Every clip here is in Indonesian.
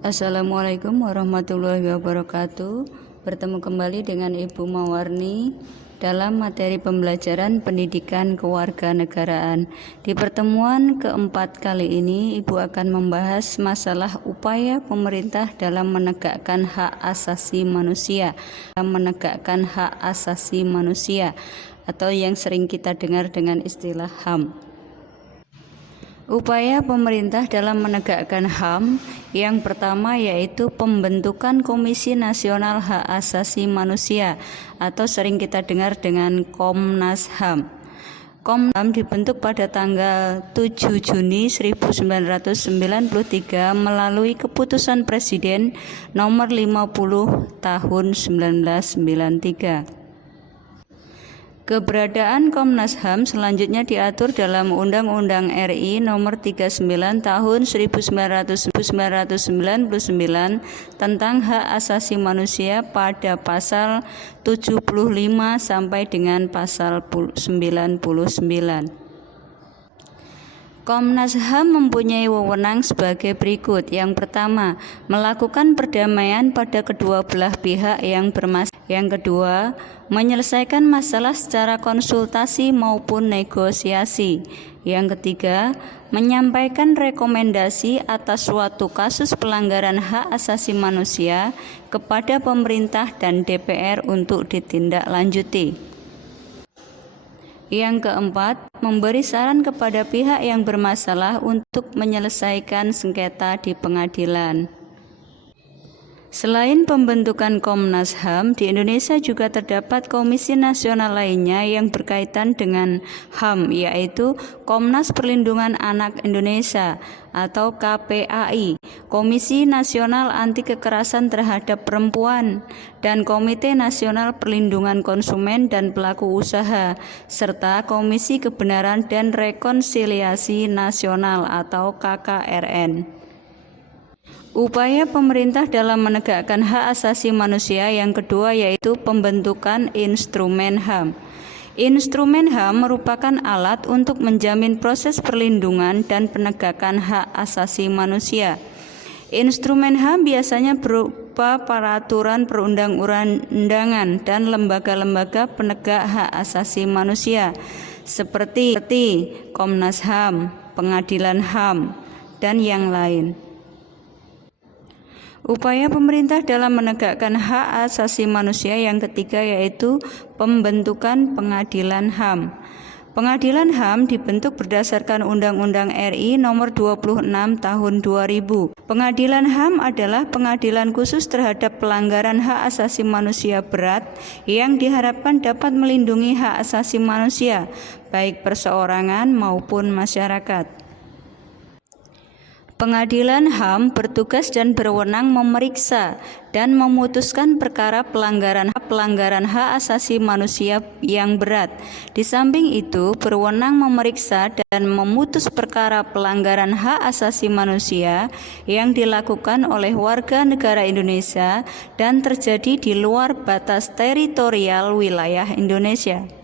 Assalamualaikum warahmatullahi wabarakatuh. Bertemu kembali dengan Ibu Mawarni dalam materi pembelajaran pendidikan kewarganegaraan. Di pertemuan keempat kali ini, Ibu akan membahas masalah upaya pemerintah dalam menegakkan hak asasi manusia, atau yang sering kita dengar dengan istilah HAM. Upaya pemerintah dalam menegakkan HAM yang pertama yaitu pembentukan Komisi Nasional Hak Asasi Manusia atau sering kita dengar dengan Komnas HAM. Komnas HAM dibentuk pada tanggal 7 Juni 1993 melalui keputusan Presiden nomor 50 tahun 1993. Keberadaan Komnas HAM selanjutnya diatur dalam Undang-Undang RI Nomor 39 Tahun 1999 tentang Hak Asasi Manusia pada pasal 75 sampai dengan pasal 99. Komnas HAM mempunyai wewenang sebagai berikut. Yang pertama, melakukan perdamaian pada kedua belah pihak yang bermasalah. Yang kedua, menyelesaikan masalah secara konsultasi maupun negosiasi. Yang ketiga, menyampaikan rekomendasi atas suatu kasus pelanggaran hak asasi manusia kepada pemerintah dan DPR untuk ditindaklanjuti. Yang keempat, memberi saran kepada pihak yang bermasalah untuk menyelesaikan sengketa di pengadilan. Selain pembentukan Komnas HAM, di Indonesia juga terdapat komisi nasional lainnya yang berkaitan dengan HAM, yaitu Komnas Perlindungan Anak Indonesia atau KPAI, Komisi Nasional Anti Kekerasan Terhadap Perempuan, dan Komite Nasional Perlindungan Konsumen dan Pelaku Usaha, serta Komisi Kebenaran dan Rekonsiliasi Nasional atau KKRN. Upaya pemerintah dalam menegakkan hak asasi manusia yang kedua yaitu pembentukan instrumen HAM. Instrumen HAM merupakan alat untuk menjamin proses perlindungan dan penegakan hak asasi manusia. Instrumen HAM biasanya berupa peraturan perundang-undangan dan lembaga-lembaga penegak hak asasi manusia seperti Komnas HAM, Pengadilan HAM, dan yang lain. Upaya pemerintah dalam menegakkan hak asasi manusia yang ketiga yaitu pembentukan Pengadilan HAM. Pengadilan HAM dibentuk berdasarkan Undang-Undang RI Nomor 26 Tahun 2000. Pengadilan HAM adalah pengadilan khusus terhadap pelanggaran hak asasi manusia berat yang diharapkan dapat melindungi hak asasi manusia, baik perseorangan maupun masyarakat. Pengadilan HAM bertugas dan berwenang memeriksa dan memutuskan perkara pelanggaran hak asasi manusia yang berat. Di samping itu, berwenang memeriksa dan memutus perkara pelanggaran hak asasi manusia yang dilakukan oleh warga negara Indonesia dan terjadi di luar batas teritorial wilayah Indonesia.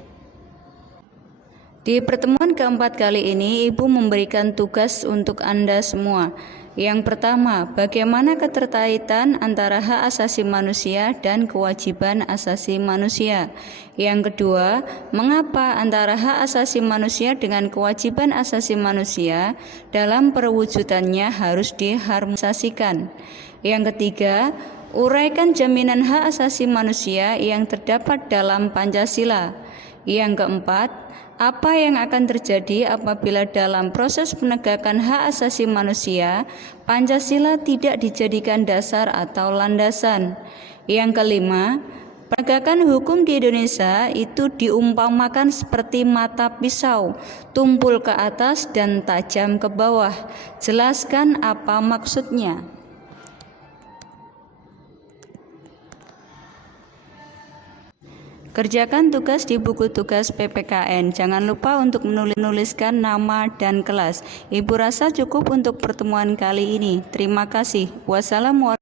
Di pertemuan keempat kali ini, Ibu memberikan tugas untuk Anda semua. Yang pertama, bagaimana keterkaitan antara hak asasi manusia dan kewajiban asasi manusia. Yang kedua, mengapa antara hak asasi manusia dengan kewajiban asasi manusia dalam perwujudannya harus diharmonisasikan. Yang ketiga, uraikan jaminan hak asasi manusia yang terdapat dalam Pancasila. Yang keempat, apa yang akan terjadi apabila dalam proses penegakan hak asasi manusia, Pancasila tidak dijadikan dasar atau landasan. Yang kelima, penegakan hukum di Indonesia itu diumpamakan seperti mata pisau, tumpul ke atas dan tajam ke bawah. Jelaskan apa maksudnya. Kerjakan tugas di buku tugas PPKN. Jangan lupa untuk menuliskan nama dan kelas. Ibu rasa cukup untuk pertemuan kali ini. Terima kasih. Wassalamualaikum.